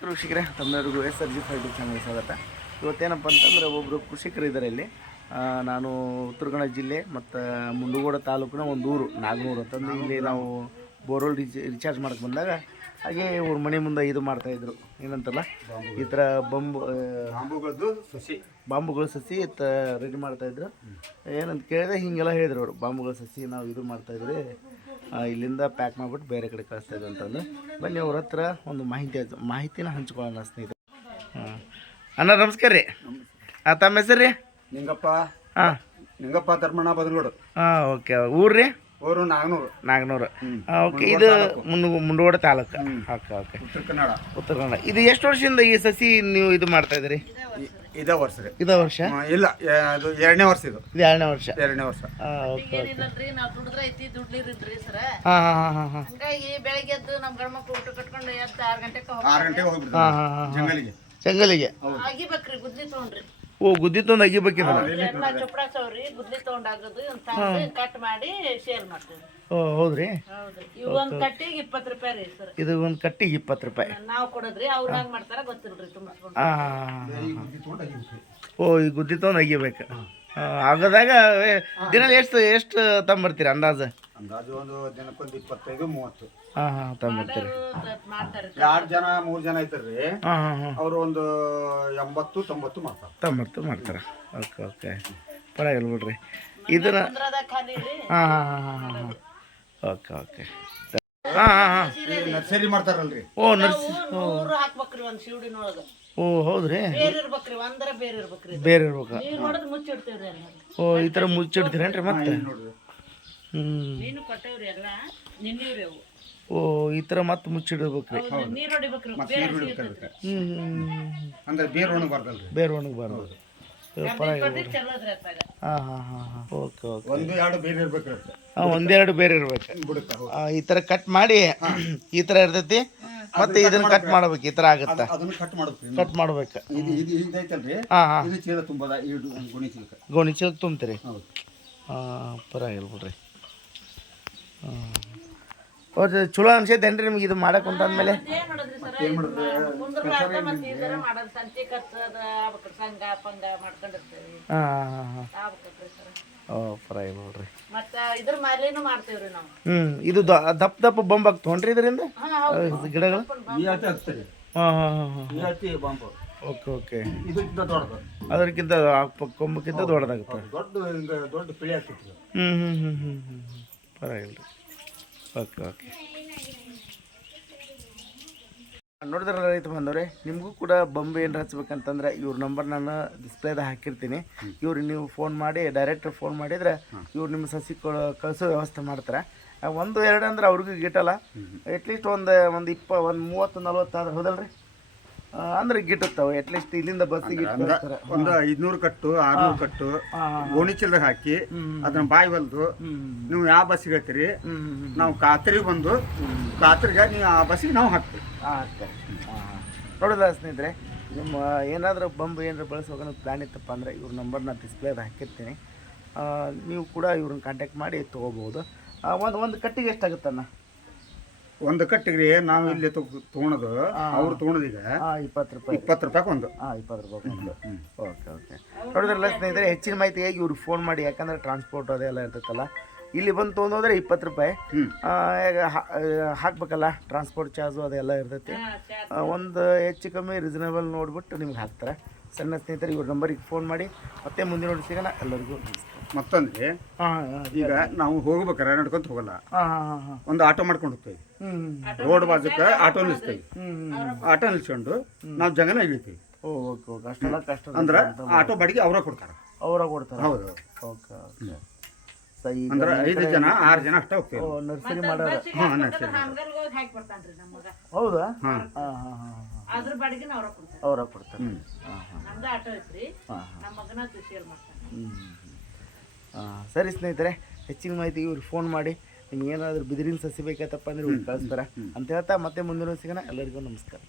ಕೃಷಿಕರೇ ತಮ್ಮೆಲ್ಲರಿಗೂ SRG fighter channel ಸ್ವಾಗತ. ಇವತ್ತೇನಪ್ಪ ಅಂತಂದರೆ ಒಬ್ಬರು ಕೃಷಿಕರು ಇದ್ದಾರೆ ಇಲ್ಲಿ. ನಾನು ಉತ್ತರ ಕನ್ನಡ ಜಿಲ್ಲೆ ಮತ್ತು ಮುಂಡಗೋಡ ತಾಲೂಕಿನ ಒಂದು ಊರು ನಾಗನೂರು ಅಂತಂದು ಇಲ್ಲಿ ನಾವು ಬೋರ್ವೆಲ್ ರಿಚಾರ್ಜ್ ಮಾಡಕ್ಕೆ ಬಂದಾಗ ಹಾಗೆ ಇವ್ರ ಮನೆ ಮುಂದೆ ಇದು ಮಾಡ್ತಾಯಿದ್ರು ಏನಂತಲ್ಲ ಈ ಥರ ಬಾಂಬುಗಳ ಸಸಿ ರೆಡಿ ಮಾಡ್ತಾಯಿದ್ರು. ಏನಂತ ಕೇಳಿದೆ ಹಿಂಗೆಲ್ಲ ಹೇಳಿದ್ರು ಅವರು, ಬಾಂಬುಗಳ ಸಸಿ ನಾವು ಇದು ಮಾಡ್ತಾಯಿದ್ರಿ, ಇಲ್ಲಿಂದ ಪ್ಯಾಕ್ ಮಾಡಿಬಿಟ್ಟು ಬೇರೆ ಕಡೆ ಕಳಿಸ್ತಾಯಿದ್ರು ಅಂತಂದು. ಬನ್ನಿ ಅವ್ರ ಹತ್ರ ಒಂದು ಮಾಹಿತಿನ ಹಂಚ್ಕೊಳ್ಳೋಣ ಸ್ನೇಹಿತರೆ. ಅಣ್ಣ ನಮಸ್ಕಾರ ರೀ. ತಮ್ಮ ಹೆಸರು ರೀ? ನಿಂಗಪ್ಪ ಧರ್ಮಣ್ಣ ಬದಲಗೋಡು. ಓಕೆ. ಊರು ರೀ? ಊರು ನಾಗನೂರು. ಓಕೆ. ಇದು ಮುಂಡಗೋಡ ತಾಲೂಕು. ಓಕೆ. ಉತ್ತರ ಕನ್ನಡ. ಇದು ಎಷ್ಟು ವರ್ಷದಿಂದ ಈ ಸಸಿ ನೀವು ಇದು ಮಾಡ್ತಾ ಇದ್ದೀರಿ? ಇದೇ ವರ್ಷ ರೀ. ಇದೇ ವರ್ಷ? ಇಲ್ಲ, ಅದು ಎರಡನೇ ವರ್ಷ. ಇದು ಎರಡನೇ ವರ್ಷ. ಓಕೆ. ನಾವು ದುಡಿದ್ರೆ ಐತಿ ದುಡ್ಲಿರಿದ್ರಿ ಸರ್. ಹಂಗಾಗಿ ಬೆಳಗ್ಗೆ ಎದ್ದು ನಮ್ಮ ಗಂಡ್ಮಕ್ಳು ಊಟ ಕಟ್ಕೊಂಡು ಎದ್ದು 6 ಗಂಟೆಗೆ ಹೋಗ್ಬಿಡ್ತೀವಿ ಜಂಗಲಿಗೆ. ಅಗಿಬೇಕ್ರಿ, ಗುದ್ಲಿ ತಗೊಂಡ್ರಿ. ಓ, ಗುದ್ದಿ ತೊಗೊಂಡು ಅಗಿಬೇಕಿಲ್ಲ? ಚೊಪ್ರಾ ಸವ್ರಿ ಗುದ್ಲಿ ತಗೊಂಡಾಗದು ಕಟ್ ಮಾಡಿ ಶೇರ್ ಮಾಡ್ತೀವಿ. ಓ ಹೌದ್ರಿ? ಹೌದ್ರಿ. ಇವು ಒಂದು ಕಟ್ಟಿಗೆ 20 ರೂಪಾಯಿ ರೀ ಸರ್. ಇದು ಒಂದು ಕಟ್ಟಿಗೆ 20 ರೂಪಾಯಿ ನಾವು ಕೊಡೋದ್ರಿ. ಅವ್ರು ಹೆಂಗ್ ಮಾಡ್ತಾರ ಗೊತ್ತಿಲ್ರಿ. ತುಂಬಿಸ್ಕೊಂಡು ಓ, ಈ ಗುದ್ದಿ ತೊಗೊಂಡು ಅಗಿಬೇಕು. ಆಗದಾಗ ದಿನ ಎಷ್ಟು ತಂಬರ್ತೀರಿ ಅಂದಾಜು? ಒಂದು ದಿನಕ್ಕೊಂದು 25-30. ತಂಬರ್ತೀರಿ. 2 ಜನ 3 ಜನ ಐತಾರ್ರಿ. ಅವರು ಒಂದು 80-90 ಮಾಡ್ತಾರೆ. ಓಕೆ. ಪರವಾಗಿಲ್ಲ ಬಿಡ್ರಿ. ಇದನ್ನ ಓಕೆ. ನರ್ಸರಿ ಮಾಡ್ತಾರಲ್ರಿ. ಓ, ಹಾಕ್ಬೇಕ್ರಿ ಒಂದ್ ಶಿವಡಿನೊಳಗ. ಓ ಹೌದ್ರಿ? ಬೇರೆ ಇರ್ಬೇಕ್ರಿ, ಒಂದರ ಬೇರೆ ಇರ್ಬೇಕ್ರಿ. ಬೇರೆ ಇರ್ಬೇಕು. ಹೊಡೆದು ಮುಚ್ಚಿಡ್ತೇವ್ರಿ ಎಲ್ಲ. ಓ, ಈ ಥರ ಮುಚ್ಚಿಡ್ತೀರೇನ್ರಿ ಮತ್ತೆ? ನೀನು ಕೊಟ್ಟವ್ರಿ ಎಲ್ಲ ನಿನ್ನೀವ್ರಿ ಅವು. ಓ, ಈ ಥರ ಮತ್ತೆ ಮುಚ್ಚಿಡ್ಬೇಕ್ರಿ. ನೀರು ಹೊಡಿಬೇಕ್ರಿ. ಅಂದ್ರೆ ಬೇರೆ ಒಣಗಬಾರ್ದಲ್ರಿ. ಬೇರೆ ಒಣಗಬಾರ್ದು. ಓಕೆ. ಒಂದೆರಡು ಬೇರೆ ಇರ್ಬೇಕ್ರಿ. ಒಂದೆರಡು ಬೇರೆ ಇರ್ಬೇಕು. ಈ ಥರ ಕಟ್ ಮಾಡಿ ಈ ಥರ ಇರ್ತೈತಿ. ಮತ್ತೆ ಇದನ್ನ ಕಟ್ ಮಾಡ್ಬೇಕು. ಈ ಥರ ಆಗುತ್ತಾ? ಕಟ್ ಮಾಡ್ಬೇಕು. ಇದು ಚೀಲ ತುಂಬದ ಗೋಣಿ ಚೀಲ ತುಂಬ್ತೀರಿ? ಪರವಾಗಿಲ್ಲ ಬಿಡ್ರಿ. ಚಲೋ ಅನ್ಸೈತೇನ್ರಿ ನಿಮ್ಗೆ ಇದು ಮಾಡಕ್ ಅಂತಂದ್ಮೇಲೆ? ಪರವಾಗಿಲ್ಲ ನೋಡ್ರಿ. ಇದು ದಪ್ಪ ಬೊಂಬ್ ಆಗ್ತವನ್ರಿ ಇದರಿಂದ ಗಿಡಗಳು? ಓಕೆ. ಅದಕ್ಕಿಂತ ಕೊಂಬಕ್ಕಿಂತ ದೊಡ್ಡದಾಗುತ್ತೆ. ದೊಡ್ಡ ಪಿಳಿ ಆಗ್ತೈತಿ. ಪರವಾಗಿಲ್ಲ. ಓಕೆ. ನೋಡಿದ್ರಲ್ಲ ರೈತ ಬಂದವ್ರೆ, ನಿಮಗೂ ಕೂಡ ಬೊಂಬೆ ಏನಾರು ಹಚ್ಬೇಕಂತಂದ್ರೆ ಇವ್ರ ನಂಬರ್ ನಾನು ಡಿಸ್ಪ್ಲೇದಾಗ ಹಾಕಿರ್ತೀನಿ. ಇವ್ರು ನೀವು ಫೋನ್ ಮಾಡಿ ಡೈರೆಕ್ಟ್ ಫೋನ್ ಮಾಡಿದ್ರೆ ಇವ್ರು ನಿಮ್ಮ ಸಸಿ ಕಳಿಸೋ ವ್ಯವಸ್ಥೆ ಮಾಡ್ತಾರೆ. 1-2 ಅಂದ್ರೆ ಅವ್ರಿಗೂ ಗಿಟ್ಟಲ್ಲ. ಅಟ್ಲೀಸ್ಟ್ ಒಂದು 30-40 ಆದ್ರೆ ಹೋದಲ್ರಿ ಅಂದ್ರೆ ಗಿಟ್ಟುತ್ತಾವೆ. ಅಟ್ಲೀಸ್ಟ್ ಇಲ್ಲಿಂದ ಬಸ್ಸಿಗೆ ಒಂದು 500 ಕಟ್ಟು 600 ಕಟ್ಟು ಗೋಣಿ ಚೀಲದಾಗ ಹಾಕಿ ಅದನ್ನ ಬಾಯಿ ಹೊಲ್ದು ನೀವು ಯಾವ ಬಸ್ಸಿಗೆ ಹೇಳ್ತೀರಿ, ನಾವು ಕಾತ್ರಿಗೆ ಬಂದು ಕಾತ್ರಿಗೆ ನೀವು ಆ ಬಸ್ಸಿಗೆ ನಾವು ಹಾಕ್ತೀವಿ. ನೋಡಿಲ್ಲ ಸ್ನೇಹಿತರೆ, ನಿಮ್ಮ ಏನಾದರೂ ಬಂಬು ಏನಾದ್ರು ಬಳಸುವಾಗ ಪ್ಲ್ಯಾನ್ ಇತ್ತಪ್ಪ ಅಂದರೆ ಇವ್ರ ನಂಬರ್ನ ಡಿಸ್ಪ್ಲೇದ ಹಾಕಿರ್ತೀನಿ. ನೀವು ಕೂಡ ಇವ್ರನ್ನ ಕಾಂಟ್ಯಾಕ್ಟ್ ಮಾಡಿ ತೊಗೋಬೋದು. ಒಂದು ಕಟ್ಟಿಗೆ ಎಷ್ಟಾಗುತ್ತಣ್ಣ? ಒಂದು ಕಟ್ಟಿಗೆ ನಾವು ಇಲ್ಲಿ ತೊಗೊಳೋದು ಅವ್ರು ತೊಗೊಳೋದೀಗ 20 ರೂಪಾಯಿ ಒಂದು. 20 ರೂಪಾಯಿ ಒಂದು. ಓಕೆ. ನೋಡಿದ್ರಲ್ಲ ಸ್ನೇಹಿತರೆ, ಹೆಚ್ಚಿನ ಮಾಹಿತಿಯಾಗಿ ಇವ್ರಿಗೆ ಫೋನ್ ಮಾಡಿ. ಯಾಕಂದರೆ ಟ್ರಾನ್ಸ್ಪೋರ್ಟ್ ಅದೆಲ್ಲ ಇರ್ತೈತಲ್ಲ, ಇಲ್ಲಿ ಬಂದು ತೊಗೊಂಡೋದ್ರೆ 20 ರೂಪಾಯಿ ಹಾಕ್ಬೇಕಲ್ಲ, ಟ್ರಾನ್ಸ್ಪೋರ್ಟ್ ಚಾರ್ಜು ಅದೆಲ್ಲ ಇರ್ತೈತಿ. ಒಂದು ಹೆಚ್ಚು ಕಮ್ಮಿ ರೀಸನೇಬಲ್ ನೋಡ್ಬಿಟ್ಟು ನಿಮ್ಗೆ ಹಾಕ್ತಾರೆ. ಸಣ್ಣ ಸ್ನೇಹಿತರೆ, ಇವ್ರ ನಂಬರಿಗೆ ಫೋನ್ ಮಾಡಿ. ಮತ್ತೆ ಮುಂದಿನ ನೋಡಿ ಸಿಗೋಣ. ಎಲ್ಲರಿಗೂ ಮತ್ತೊಂದ್ರೆ ಈಗ ನಾವು ಹೋಗ್ಬೇಕಾರೆ ನಡ್ಕೊಂತ ಹೋಗಲ್ಲ, ಒಂದು ಆಟೋ ಮಾಡ್ಕೊಂಡು ಹೋಗ್ತೇವೆ. ರೋಡ್ ಬಾಜುಕ ಆಟೋ ನಿಲ್ಸ್ತೇವೆ. ಆಟೋ ನಿಲ್ಸ್ಕೊಂಡು ನಾವು ಜಂಗನ ಇಳಿತೀವಿ. ಓಕೆ. ಅಷ್ಟೆಲ್ಲ ಕಷ್ಟ ಅಂದ್ರೆ ಆಟೋ ಬಾಡಿಗೆ ಅವರ ಕೊಡ್ತಾರೆ. ಹೌದು. ಓಕೆ. ಅಂದ್ರೆ 5 ಜನ 6 ಜನ ಅಷ್ಟೇ ಹೋಗ್ತೇವೆ. ನರ್ಸರಿ ಮಾಡೋರು? ನರ್ಸರಿ. ಹೌದಾ? ಅದ್ರ ಬಾಡಿಗೆ ಅವರ ಕೊಡ್ತಾರೆ. ನಮ್ದು ಆಟೋ ಐತ್ರಿ, ನಮ್ಮ ಮಗನ ಶೇರ್ ಮಾಡ್ತಾನೆ. ಸರಿ ಸ್ನೇಹಿತರೆ, ಹೆಚ್ಚಿನ ಮಾಹಿತಿಗೆ ಇವ್ರಿಗೆ ಫೋನ್ ಮಾಡಿ. ನಿಮ್ಗೆ ಏನಾದರೂ ಬಿದಿರಿನ ಸಸಿ ಬೇಕತ್ತಪ್ಪ ಅಂದ್ರೆ ಇವ್ರು ಕಳಿಸ್ತಾರೆ ಅಂತ ಹೇಳ್ತಾ ಮತ್ತೆ ಮುಂದಿನ ಸಿಗೋಣ. ಎಲ್ಲರಿಗೂ ನಮಸ್ಕಾರ.